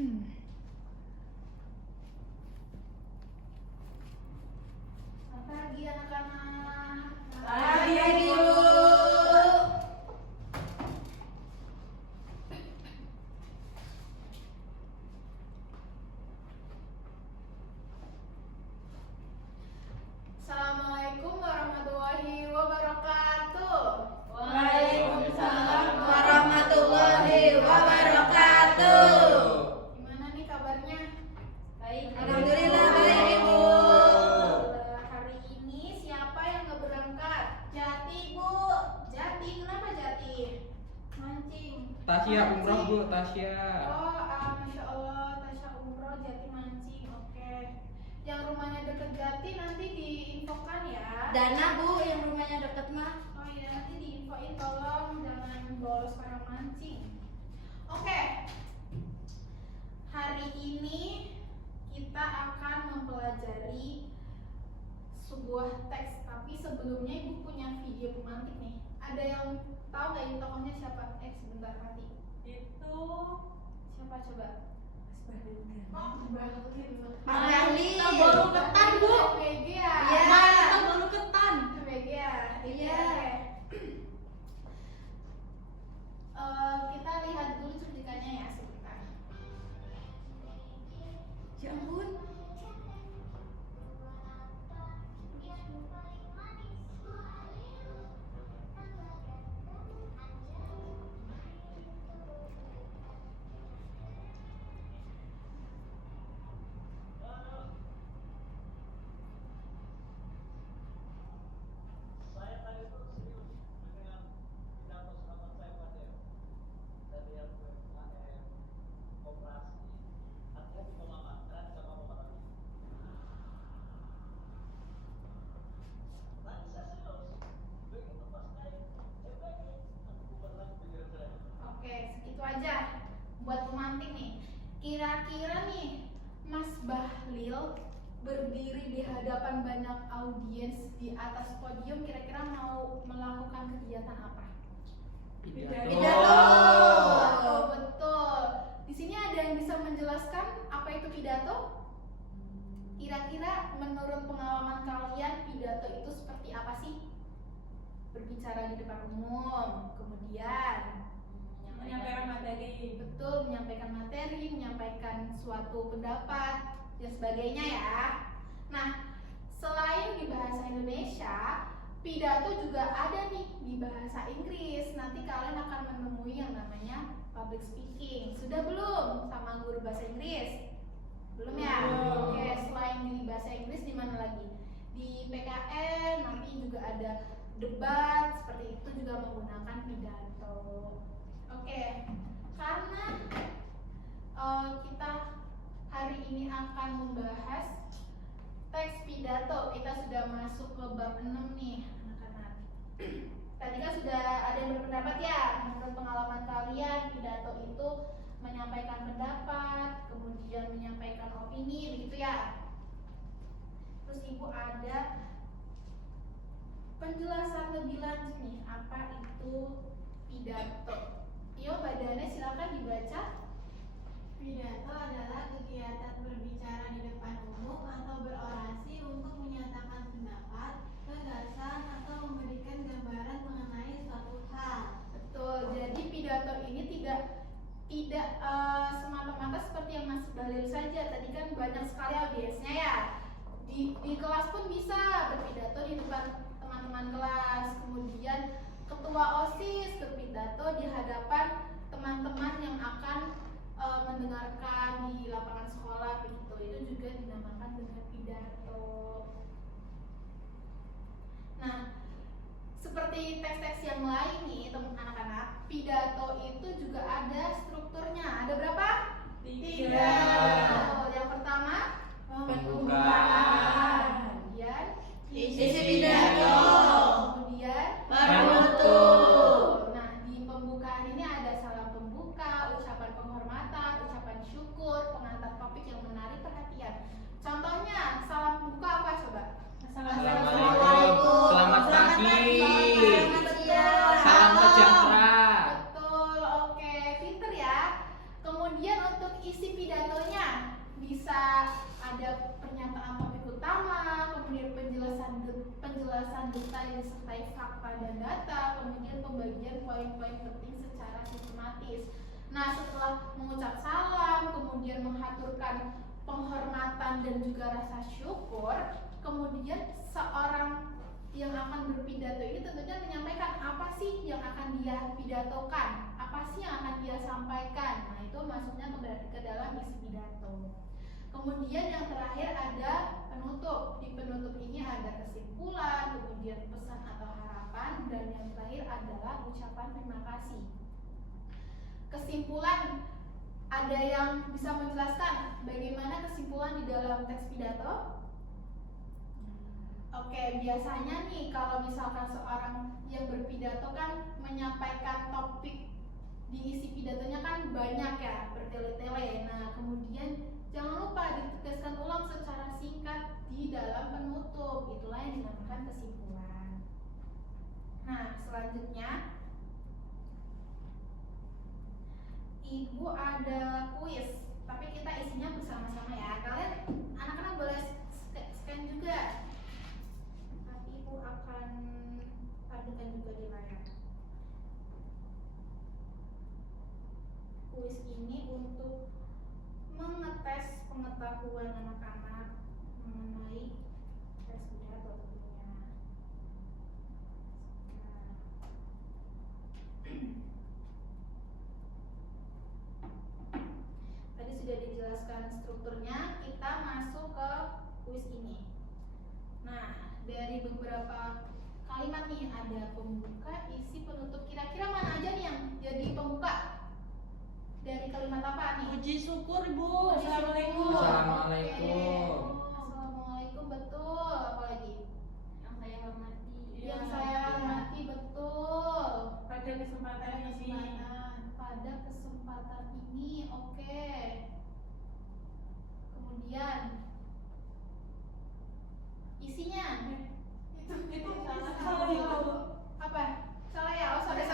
Selamat pagi anak-anak. Pagi, Bu. Assalamualaikum warahmatullahi wabarakatuh. Waalaikumsalam warahmatullahi wabarakatuh. Gimana nih kabarnya? Baik, alhamdulillah baik, Ibu. Hari ini siapa yang nggak berangkat? Jati, Bu. Jati, kenapa Jati? Mancing. Tasya umroh, Bu, Tasya. Oh, Masya Allah, Tasya umroh, Jati mancing. Oke. Yang rumahnya deket Jati nanti diinfokan ya. Dana, Bu, yang rumahnya deket mah. Oh iya, nanti diinfoin tolong jangan bolos pada mancing. Oke. Hari ini kita akan mempelajari sebuah teks, tapi sebelumnya Ibu punya video pemantik nih. Ada yang tahu nggak ini tokohnya siapa? Sebentar Mati. Itu Siapa coba? Oh, Mas Dahli. Baru ketan, Bu. PG ya. Iya, baru ketan. PG ya. Iya. Kita lihat dulu cuplikannya ya sebentar. Ya ampun. Saya tadi itu serius dengan pidato sahabat saya Pak Deo. Dari yang UMKM, koperasi, hati-hati pemahaman, karena bisa memahami. Tadi saya serius, begitu pas naik, aku bubar lagi pikiran saya. Oke, segitu aja buat pemantik nih. Kira-kira nih Mas Bahlil berdiri di hadapan banyak audiens di atas podium, kira-kira mau melakukan kegiatan apa? Pidato. Oh, betul. Di sini ada yang bisa menjelaskan apa itu pidato? Kira-kira menurut pengalaman kalian pidato itu seperti apa sih? Berbicara di depan umum, kemudian Menyampaikan materi. betul, menyampaikan materi, menyampaikan suatu pendapat dan sebagainya ya. Nah, selain di bahasa Indonesia, pidato juga ada nih di bahasa Inggris. Nanti kalian akan menemui yang namanya public speaking. Sudah belum sama guru bahasa Inggris? Belum ya? Belum. Oke, selain di bahasa Inggris di mana lagi? Di PKN nanti juga ada debat, seperti itu juga menggunakan pidato. Oke, karena kita hari ini akan membahas teks pidato, kita sudah masuk ke bab 6 nih anak-anak. Tadi kan sudah ada yang berpendapat ya, menurut pengalaman kalian pidato itu menyampaikan pendapat, kemudian menyampaikan opini, begitu ya. Terus Ibu ada penjelasan lebih lanjut nih, apa itu pidato. Yo, badannya silakan dibaca. Pidato adalah kegiatan berbicara di depan umum atau berorasi untuk menyatakan pendapat, gagasan, atau memberikan gambaran mengenai suatu hal. Betul. Jadi pidato ini tidak semata-mata seperti yang Mas Bahlil saja. Tadi kan banyak sekali audiensnya ya. Di kelas pun bisa berpidato di depan teman-teman kelas. Kemudian ketua OSIS berpidato di hadapan teman-teman yang akan mendengarkan di lapangan sekolah, begitu. Itu juga dinamakan dengan pidato. Nah, seperti teks-teks yang lain nih, teman anak-anak, pidato itu juga ada strukturnya. Ada berapa? 3. Yang pertama, Pembukaan. kemudian Isi pidato. kemudian Penutup. Nah, di pembukaan ini ada salam pembuka, ucapan penghormatan, ucapan syukur, ada pernyataan topik utama, kemudian penjelasan detail disertai fakta dan data, kemudian pembagian poin-poin penting secara sistematis. Nah, setelah mengucap salam, kemudian menghaturkan penghormatan dan juga rasa syukur, kemudian seorang yang akan berpidato ini tentunya menyampaikan apa sih yang akan dia pidatokan, apa sih yang akan dia sampaikan. Nah, itu masuknya ke dalam isi pidato. Kemudian yang terakhir ada penutup. Di penutup ini ada kesimpulan, kemudian pesan atau harapan, dan yang terakhir adalah ucapan terima kasih. Kesimpulan, ada yang bisa menjelaskan bagaimana kesimpulan di dalam teks pidato? Oke, biasanya nih kalau misalkan seorang yang berpidato kan menyampaikan topik di isi pidatonya kan banyak ya, bertele-tele. Nah, kemudian jangan lupa ditegaskan ulang secara singkat di dalam penutup. Itulah yang dinamakan kesimpulan. Nah, selanjutnya Ibu ada kuis, tapi kita isinya bersama-sama ya. Kalian anak-anak boleh scan juga. Tapi Ibu akan padukan juga di layar. Kuis ini untuk mengetes pengetahuan anak-anak mengenai tes pidato tentunya. Tadi sudah dijelaskan strukturnya, kita masuk ke kuis ini. Nah, dari beberapa kalimat nih ada pembuka, isi, penutup. Kira-kira mana aja nih yang jadi pembuka? Dari kalimat apa nih? Puji syukur, Bu. Puji syukur. Assalamualaikum. Assalamualaikum. Oke. Assalamualaikum, betul. Apalagi? Yang saya hormati. Yang saya hormati, betul. Pada kesempatan ini. Pada kesempatan ini, oke. Kemudian isinya Itu salah itu. apa? Salah ya? Oh, sorry.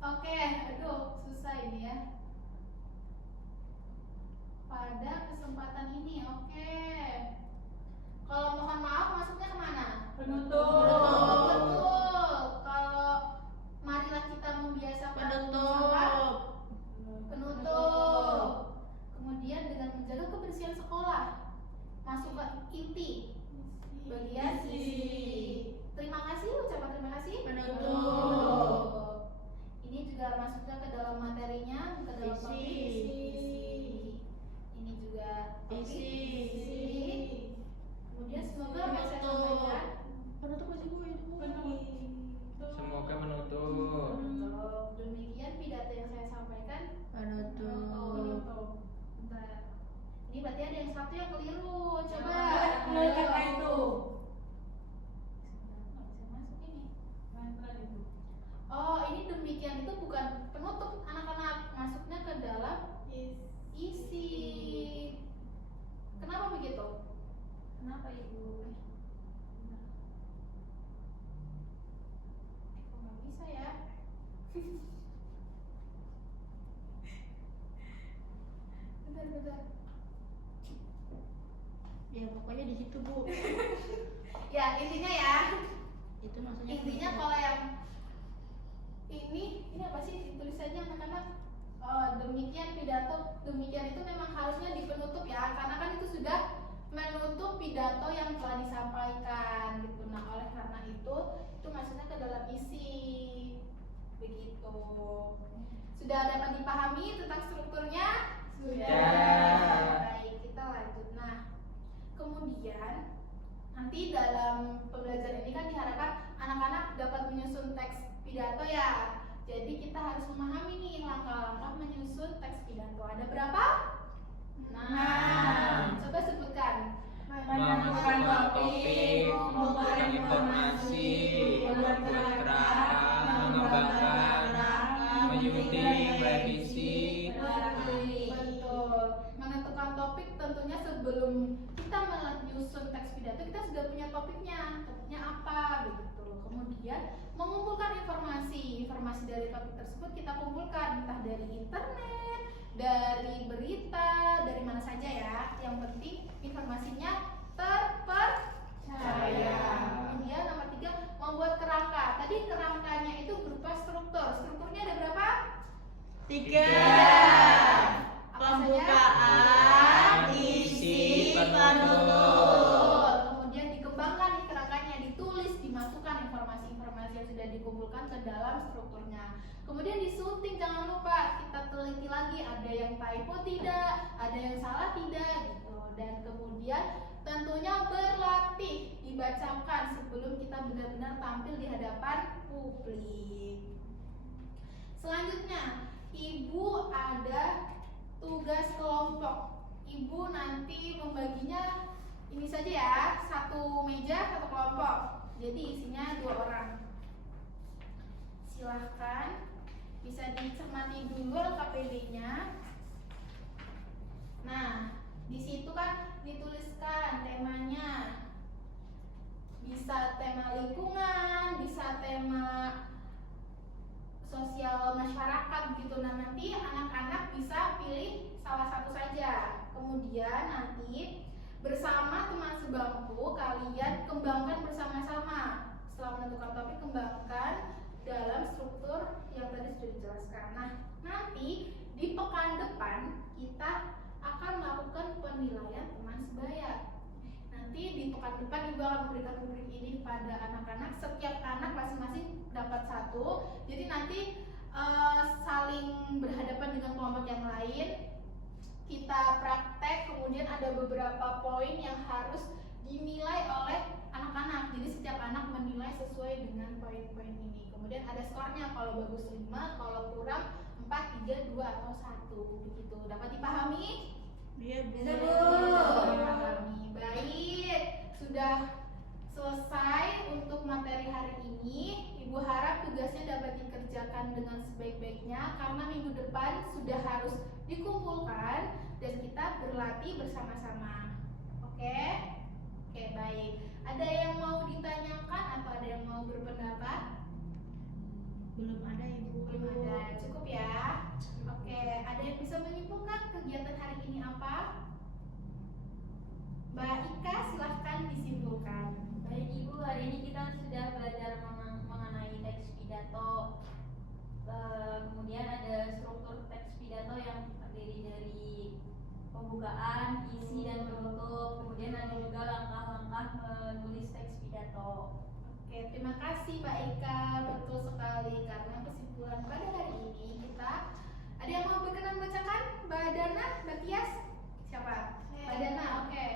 Oke, aduh, susah ini ya. Pada kesempatan ini, oke. Kalau mohon maaf masuknya kemana? Penutup. Betul. Kalau marilah kita membiasakan Penutup. penutup. Kemudian dengan menjaga kebersihan sekolah, masuk ke inti bagian Isi. isi. Terima kasih, ucapan terima kasih. Penutup. Ini juga masuknya ke dalam materinya, ke dalam Isi. topik isi. Ini juga topik Isi. Kemudian semoga apa yang saya sampaikan Penutup masih Bu itu. Semoga menutup. Untuk demikian pidato yang saya sampaikan. Penutup. Bentar. Ini berarti ada yang satu yang keliru. Coba. Apa itu? Nggak bisa masuk ini. Oh, ini demikian itu bukan penutup anak-anak, masuknya ke dalam isi. Kenapa begitu? Kenapa Ibu? Kok nggak bisa ya? Bentar. Ya pokoknya di situ Bu. Ya, intinya ya. Itu maksudnya. Intinya kalau yang ini apa sih tulisannya anak-anak? Oh, demikian pidato, demikian itu memang harusnya di penutup ya, karena kan itu sudah menutup pidato yang telah disampaikan gitu. Nah, oleh karena itu masuknya ke dalam isi begitu. Sudah dapat dipahami tentang strukturnya? Sudah. Baik, kita lanjut. Nah, kemudian nanti dalam pembelajaran ini kan diharapkan anak-anak dapat menyusun teks pidato ya. Jadi kita harus memahami nih langkah-langkah menyusun teks pidato. Ada berapa? Nah, coba sebutkan. Menentukan topik, memberikan informasi, membuat keterangan, mengembangkan, menyunting, revisi. Betul. Menentukan topik tentunya sebelum kita menyusun teks pidato kita sudah punya topiknya apa begitu. Kemudian mengumpulkan informasi dari topik tersebut kita kumpulkan entah dari internet, dari berita, dari mana saja ya. Yang informasinya terpercaya. Kemudian nomor 3, membuat kerangka. Tadi kerangkanya itu berupa struktur. Strukturnya ada berapa? 3. Apa saja? Pembukaan, isi, penutup. Kemudian dikembangkan nih kerangkanya, ditulis, dimasukkan informasi-informasi yang sudah dikumpulkan ke dalam strukturnya. Kemudian disunting, jangan lupa kita teliti lagi ada yang typo tidak, ada yang salah tidak gitu. Dan kemudian tentunya berlatih, dibacakan sebelum kita benar-benar tampil di hadapan publik. Selanjutnya, Ibu ada tugas kelompok. Ibu nanti membaginya ini saja ya, satu meja, satu kelompok. Jadi isinya 2 orang. Silahkan bisa dicermati dulu LKPD-nya. Nah, di situ kan dituliskan temanya. Bisa tema lingkungan, bisa tema sosial masyarakat gitu. Nah, nanti anak-anak bisa pilih salah satu saja. Kemudian nanti bersama teman sebangku kalian kembangkan bersama-sama. Setelah menentukan topik, kembangkan dalam struktur yang tadi sudah dijelaskan. Nah, nanti di pekan depan kita akan melakukan penilaian teman sebaya. Nanti di pekan depan Ibu akan memberikan rubrik ini pada anak-anak. Setiap anak masing-masing dapat 1. Jadi nanti saling berhadapan dengan kelompok yang lain. Kita praktek, kemudian ada beberapa poin yang harus dinilai oleh anak-anak. Jadi setiap anak menilai sesuai dengan poin-poin ini. Kemudian ada skornya, kalau bagus 5, kalau kurang 4, 3, 2, atau 1 begitu. Dapat dipahami? Iya, Bisa, Bu. Dipahami. Baik, sudah selesai untuk materi hari ini. Ibu harap tugasnya dapat dikerjakan dengan sebaik-baiknya karena minggu depan sudah harus dikumpulkan dan kita berlatih bersama-sama. Oke? Oke, baik. Ada yang mau ditanyakan atau ada yang mau berpendapat? Belum ada, Ibu. Belum ada. Cukup ya? Oke, ada yang bisa menyimpulkan kegiatan hari ini apa? Mbak Ika, silahkan disimpulkan. Baik Ibu, hari ini kita sudah belajar mengenai teks pidato. Kemudian ada struktur teks pidato yang terdiri dari pembukaan, isi, dan penutup. Kemudian ada juga langkah-langkah menulis teks pidato. Oke, terima kasih Mbak Ika, betul sekali karena kesimpulan pada hari ini kita ada yang mau berkenan bacakan? Mbak Dana, Mbak Tias, siapa? Mbak Dana, oke.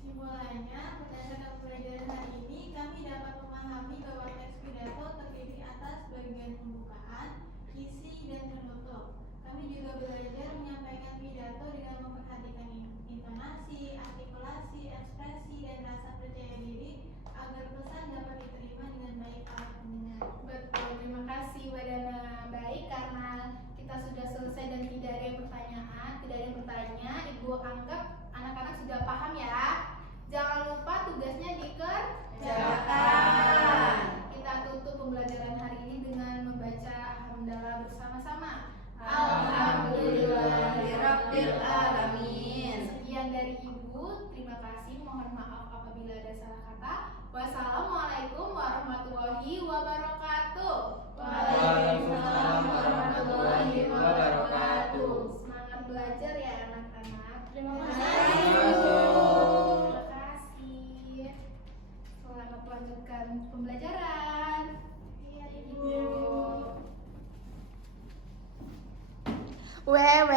Simpulannya, berdasarkan pelajaran hari ini, kami dapat memahami bahwa teks pidato terdiri atas bagian pembukaan, isi, dan penutup. Kami juga belajar menyampaikan pidato dengan memperhatikan intonasi, artikulasi, ekspresi, dan rasa percaya diri agar pesan dapat diterima dengan baik oleh pendengar. Betul, terima kasih Mbak Dana. Baik, karena kita sudah selesai dan tidak ada yang bertanya, Ibu anggap anak-anak sudah paham ya. Jangan lupa tugasnya dikerjakan. Kita tutup pembelajaran hari ini dengan membaca hamdalah bersama-sama. Alhamdulillahirabbil alamin. Sekian dari Ibu, terima kasih. Mohon maaf apabila ada salah kata. Wassalamualaikum warahmatullahi wabarakatuh. Waalaikumsalam warahmatullahi wabarakatuh. Semangat belajar ya anak-anak. Terima kasih. kasih. Terima kasih. Selamat melanjutkan pembelajaran. Iya, Ibu. Wewe.